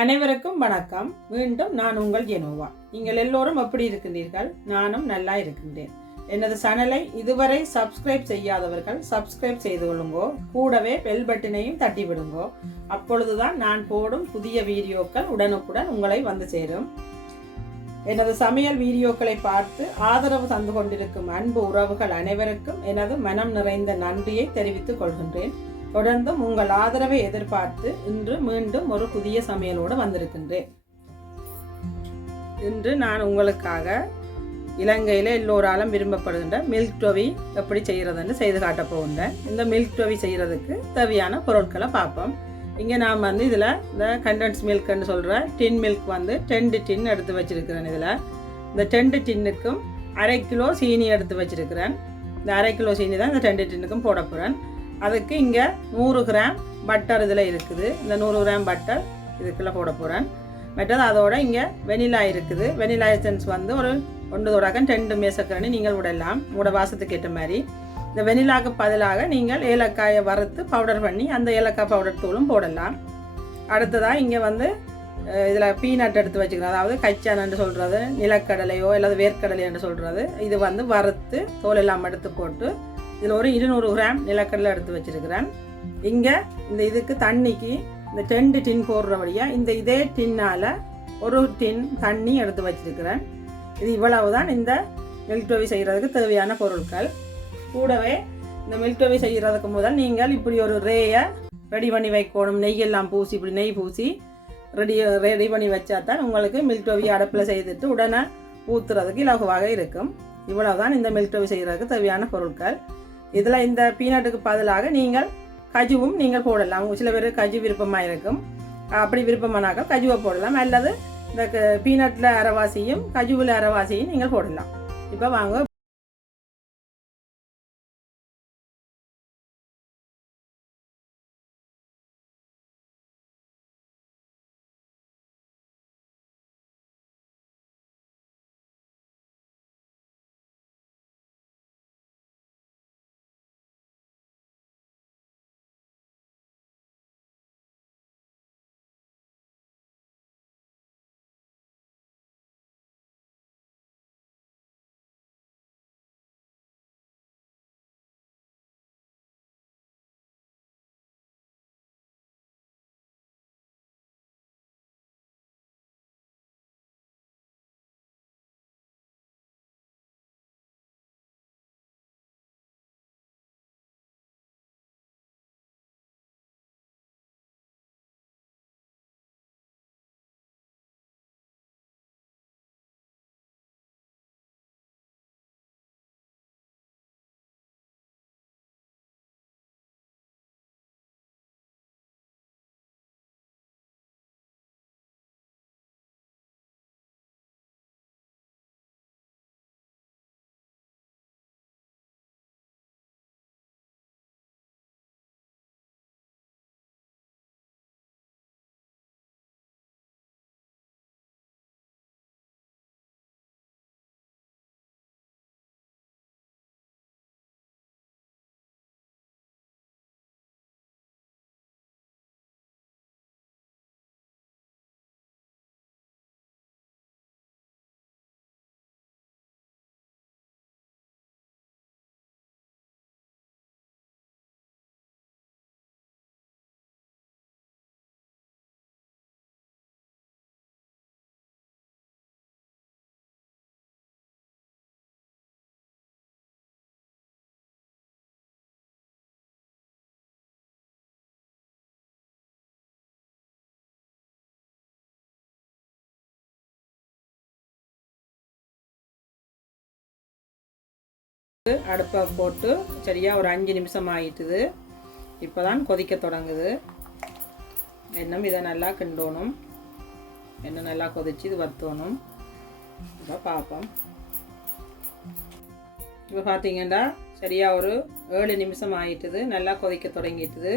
அனைவருக்கும் வணக்கம். மீண்டும் நான் உங்கள் ஜெனோவா. நீங்கள் எல்லோரும் எப்படி இருக்கின்றீர்கள்? நானும் நல்லா இருக்கின்றேன். எனது சேனலை இதுவரை சப்ஸ்கிரைப் செய்யாதவர்கள் சப்ஸ்கிரைப் செய்து கொள்ளுங்கோ. கூடவே பெல் பட்டனையும் தட்டி விடுங்கோ. அப்பொழுதுதான் நான் போடும் புதிய வீடியோக்கள் உடனுக்குடன் உங்களை வந்து சேரும். எனது சமையல் வீடியோக்களை பார்த்து ஆதரவு தந்து கொண்டிருக்கும் அன்பு உறவுகள் அனைவருக்கும் எனது மனம் நிறைந்த நன்றியை தெரிவித்துக் கொள்கின்றேன். தொடர்ந்தும் உங்கள் ஆதரவை எதிர்பார்த்து இன்று மீண்டும் ஒரு புதிய சமையலோடு வந்திருக்கின்றேன். இன்று நான் உங்களுக்காக இலங்கையில் எல்லோராலும் விரும்பப்படுகின்ற மில்க் டோஃபி எப்படி செய்கிறதுன்னு செய்து காட்ட போகின்றேன். இந்த மில்க் டோஃபி செய்கிறதுக்கு தேவையான பொருட்களை பார்ப்போம். இங்கே நான் இதில் இந்த கண்டென்ஸ் மில்க்னு சொல்கிற டின் மில்க் 10 டின் எடுத்து வச்சுருக்கிறேன். இதில் இந்த 10 டின்னுக்கும் 1/2 கிலோ சீனி எடுத்து வச்சுருக்கிறேன். இந்த 1/2 கிலோ சீனி தான் இந்த 10 டின்னுக்கும் போட போகிறேன். அதுக்கு இங்கே 100 கிராம் பட்டர் இதில் இருக்குது. இந்த 100 கிராம் பட்டர் இதுக்குள்ளே போட போகிறேன். மற்றது அதோட இங்கே வெனிலா இருக்குது. வெனிலா எசன்ஸ் ஒரு 1 தொடக்கம் 2 மேசக்கரணி நீங்கள் விடலாம், உங்களோட வாசத்துக்கு ஏற்ற மாதிரி. இந்த வெனிலாவுக்கு பதிலாக நீங்கள் ஏலக்காயை வறுத்து பவுடர் பண்ணி அந்த ஏலக்காய் பவுடர் தூளும் போடலாம். அடுத்ததாக இங்கே இதில் பீனட் எடுத்து வச்சுக்கிறேன். அதாவது கச்சானு சொல்கிறது, நிலக்கடலையோ அல்லது வேர்க்கடலையோன்னு சொல்கிறது. இது வறுத்து தோல் எல்லாம் எடுத்து போட்டு இதில் ஒரு 200 கிராம் நிலக்கடலை எடுத்து வச்சுருக்கிறேன். இங்கே இந்த இதுக்கு தண்ணிக்கு இந்த 10 டின் போடுறபடியாக இதே டின்னால் ஒரு டின் தண்ணி எடுத்து வச்சுருக்கிறேன். இது இவ்வளவு தான் இந்த மில்க் டோஃபி செய்கிறதுக்கு தேவையான பொருட்கள். கூடவே இந்த மில்க் டோஃபி செய்கிறதுக்கு முதல் நீங்கள் இப்படி ஒரு ரேயை ரெடி பண்ணி வைக்கணும். நெய்யெல்லாம் பூசி இப்படி நெய் பூசி ரெடி பண்ணி வச்சா தான் உங்களுக்கு மில்க் டோஃபி அடுப்பில் செய்துட்டு உடனே ஊற்றுறதுக்கு இலகுவாக இருக்கும். இவ்வளவு தான் இந்த மில்க் டோஃபி செய்கிறதுக்கு தேவையான பொருட்கள். இதில் இந்த பீனட்டுக்கு பதிலாக நீங்கள் கஜுவும் நீங்கள் போடலாம். சில பேர் கஜு விருப்பமாக இருக்கும். அப்படி விருப்பமானாக்க கஜுவை போடலாம், அல்லது இந்த பீனட்டில் அரைவாசியும் கஜுவில் அரைவாசியும் நீங்கள் போடலாம். இப்போ வாங்க அடுப்பை போட்டு சரியாக ஒரு 5 நிமிஷம் ஆகிட்டுது. இப்போ தான் கொதிக்க தொடங்குது. இன்னும் இதை நல்லா கிண்டணும். இன்னும் நல்லா கொதிச்சு இது வற்றணும். இப்போ பார்ப்போம். இப்போ பார்த்தீங்கன்னா சரியாக ஒரு 7 நிமிஷம் ஆகிட்டுது. நல்லா கொதிக்க தொடங்கிட்டுது.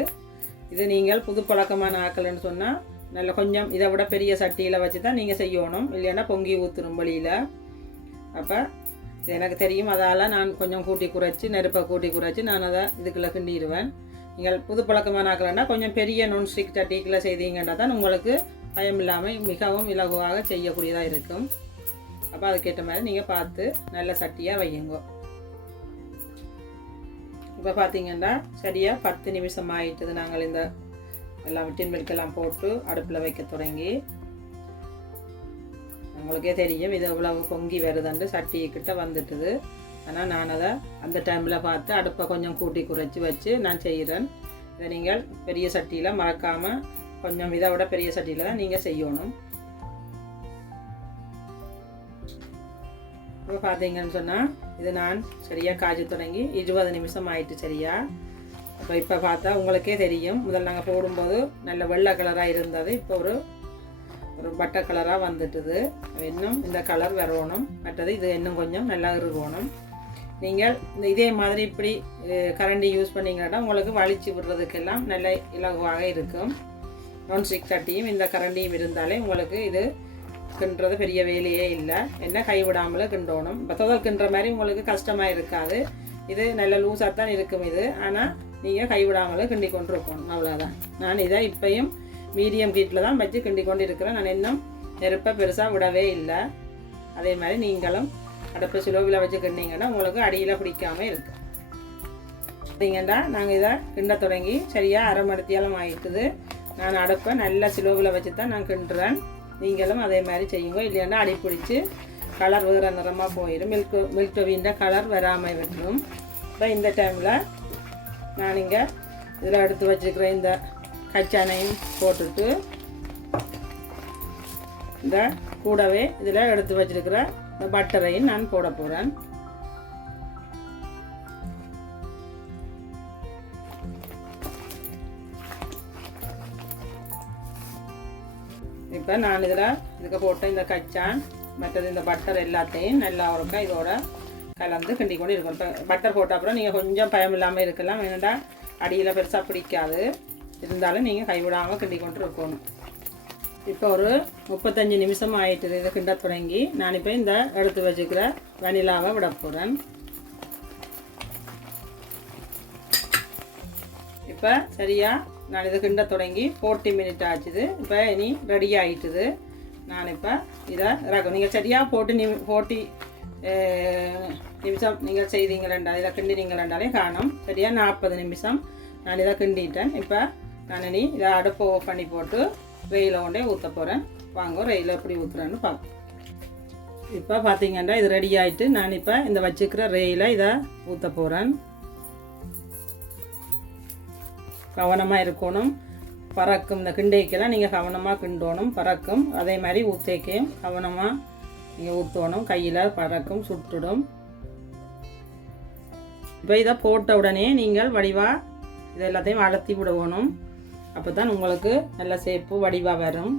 இது நீங்கள் புது பழக்கமான ஆக்கலன்னு சொன்னால் நல்லா கொஞ்சம் இதை விட பெரிய சட்டியில் வச்சு தான் நீங்கள் செய்யணும். இல்லைன்னா பொங்கி ஊற்றுரும் வழியில். அப்போ எனக்கு தெரியும், அதால் நான் கொஞ்சம் கூட்டி குறைச்சி நெருப்பை கூட்டி குறைச்சி நான் அதை இதுக்குள்ளே கிண்டிடுவேன். நீங்கள் புது பழக்கமாக ஆக்கலைன்னா கொஞ்சம் பெரிய நான்ஸ்டிக் சட்டிக்குள்ளே செய்தீங்கன்னா தான் உங்களுக்கு பயம் இல்லாமல் மிகவும் இலகுவாக செய்யக்கூடியதாக இருக்கும். அப்போ அதுக்கேற்ற மாதிரி நீங்கள் பார்த்து நல்ல சட்டியாக வையுங்க. இப்போ பார்த்தீங்கன்னா சரியாக 10 நிமிஷம் ஆகிட்டது. நாங்கள் இந்த எல்லாம் டின் மில்கெல்லாம் போட்டு அடுப்பில் வைக்க தொடங்கி. உங்களுக்கே தெரியும் இது எவ்வளவு பொங்கி வருதுன்னு சட்டிக்கிட்ட வந்துட்டுது. ஆனால் நான் அதை அந்த டைமில் பார்த்து அடுப்பை கொஞ்சம் கூட்டி குறைச்சி வச்சு நான் செய்கிறேன். இதை நீங்கள் பெரிய சட்டியில் மறக்காமல் கொஞ்சம் இதை விட பெரிய சட்டியில் தான் நீங்கள் செய்யணும். இப்போ பார்த்தீங்கன்னு சொன்னால் இது நான் சரியாக காய்ச்சி தொடங்கி 20 நிமிஷம் ஆயிட்டு சரியா. அப்போ இப்போ பார்த்தா உங்களுக்கே தெரியும், முதல்ல நாங்கள் போடும்போது நல்ல வெள்ளை கலராக இருந்தது, இப்போ ஒரு பட்டை கலராக வந்துட்டுது. இன்னும் இந்த கலர் வரணும். மற்றது இது இன்னும் கொஞ்சம் நல்லா இருக்கணும். நீங்கள் இதே மாதிரி இப்படி கரண்டி யூஸ் பண்ணிங்கன்னா உங்களுக்கு வலிச்சு விடுறதுக்கெல்லாம் நல்ல இலகுவாக இருக்கும். நான்ஸ்டிக் சட்டியும் இந்த கரண்டியும் இருந்தாலே உங்களுக்கு இது கிண்டுறது பெரிய வேலையே இல்லை. என்ன கைவிடாமல் கிண்டணும். இப்போ தொதல் கிண்டுற மாதிரி உங்களுக்கு கஷ்டமாக இருக்காது. இது நல்ல லூஸாக தான் இருக்கும் இது. ஆனால் நீங்கள் கைவிடாமல் கிண்டி கொண்டு இருக்கணும், அவ்வளோதான். நான் இதை இப்பையும் மீடியம் ஹீட்டில் தான் வச்சு கிண்டி கொண்டு இருக்கிறேன். நான் இன்னும் நெருப்பை பெருசாக விடவே இல்லை. அதே மாதிரி நீங்களும் அடுப்பு சிலோவில் வச்சு கிண்டிங்கன்னா உங்களுக்கு அடியில் பிடிக்காமல் இருக்கு. பார்த்தீங்கன்னா நாங்கள் இதை கிண்ட தொடங்கி சரியாக அரை மணித்தியாலம் ஆகிட்டுது. நான் அடுப்பை நல்ல சிலோவில் வச்சு தான் நான் கிண்டுறேன். நீங்களும் அதே மாதிரி செய்யுங்க. இல்லைன்னா அடி பிடிச்சி கலர் வேறு நிறமாக போயிடும். மில்க் டோஃபின்ற கலர் வராமல் விட்டுரும். இப்போ இந்த டைமில் நான் இங்கே இதில் எடுத்து வச்சுருக்கிற இந்த கச்சானையும் போட்டுட்டு இந்த கூடவே இதில் எடுத்து வச்சிருக்கிற பட்டரையும் நான் போட போகிறேன். இப்போ நான் இதுக்கு போட்ட இந்த கச்சான் மற்றது இந்த பட்டர் எல்லாத்தையும் நல்லா ஒருக்கா இதோட கலந்து கிண்டி கொண்டு இருக்கும். இப்போ பட்டர் போட்ட அப்புறம் நீங்கள் கொஞ்சம் பயம் இல்லாமல் இருக்கலாம். வேணுண்டா அடியில் பெருசாக பிடிக்காது. இருந்தாலும் நீங்கள் கைவிடாமல் கிண்டி கொண்டு இருக்கணும். இப்போ ஒரு 35 நிமிஷம் ஆயிட்டுது இதை கிண்ட தொடங்கி. நான் இப்போ இந்த எடுத்து வச்சுக்கிற வனிலாவை விட போகிறேன். இப்போ சரியா நான் இதை கிண்ட தொடங்கி 40 மினிட் ஆச்சுது. இப்போ இனி ரெடி ஆகிட்டுது. நான் இப்போ இதை இறக்கும். நீங்கள் சரியாக 40 நிமிஷம் நீங்கள் செய்தீங்களா இதை கிண்டினீங்களாண்டாலே காணும். சரியாக 40 நிமிஷம் நான் இதை கிண்டிட்டேன். இப்போ நான் இனி இதை அடுப்பை ஓஃப் பண்ணி போட்டு ரெயில கொண்டே ஊற்ற போகிறேன். வாங்க ரெயில எப்படி ஊற்றுறேன்னு பார்ப்போம். இப்போ பார்த்தீங்கன்னா இது ரெடி ஆகிட்டு நான் இப்போ இந்த வச்சுக்கிற ரெயில இதை ஊற்ற போகிறேன். கவனமாக இருக்கணும். பறக்கும் இந்த கிண்டைக்கெல்லாம் நீங்கள் கவனமாக கிண்டணும், பறக்கும். அதே மாதிரி ஊற்றேக்கையும் கவனமாக நீங்கள் ஊற்றணும். கையில் பறக்கும், சுட்டுடும். இப்போ இதை போட்ட உடனே நீங்கள் வடிவாக இதை எல்லாத்தையும் அழுத்தி விடணும். அப்போ தான் உங்களுக்கு நல்ல சேப்பு வடிவாக வரும்.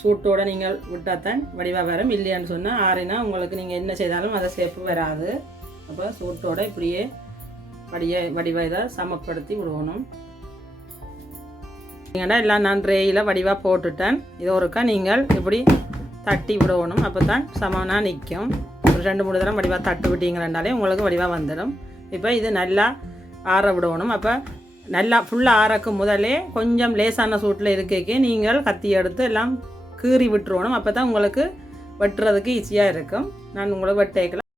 சூட்டோடு நீங்கள் விட்டால் தான் வடிவாக வரும். இல்லையான்னு சொன்னால் ஆறினா உங்களுக்கு நீங்கள் என்ன செய்தாலும் அதை சேப்பு வராது. அப்போ சூட்டோடு இப்படியே வடிவாக இதை சமப்படுத்தி விடுவணும். நீங்கள்டா எல்லாம் நான் ட்ரேயில் வடிவாக போட்டுட்டேன். இது ஒருக்கா நீங்கள் இப்படி தட்டி விடணும். அப்போ தான் சமனாக நிற்கும். ஒரு 2-3 தடவை வடிவாக தட்டு விட்டீங்கன்னாலே உங்களுக்கு வடிவாக வந்துடும். இப்போ இது நல்லா ஆற விடணும். அப்போ நல்லா ஃபுல்லாக ஆறக்கு முதலே கொஞ்சம் லேசான சூட்டில் இருக்கே நீங்கள் கத்தி எடுத்து எல்லாம் கீறி விட்டுருவணும். அப்போ தான் உங்களுக்கு வெட்டுறதுக்கு ஈஸியாக இருக்கும். நான் உங்களுக்கு வெட்டேக்கலாம்.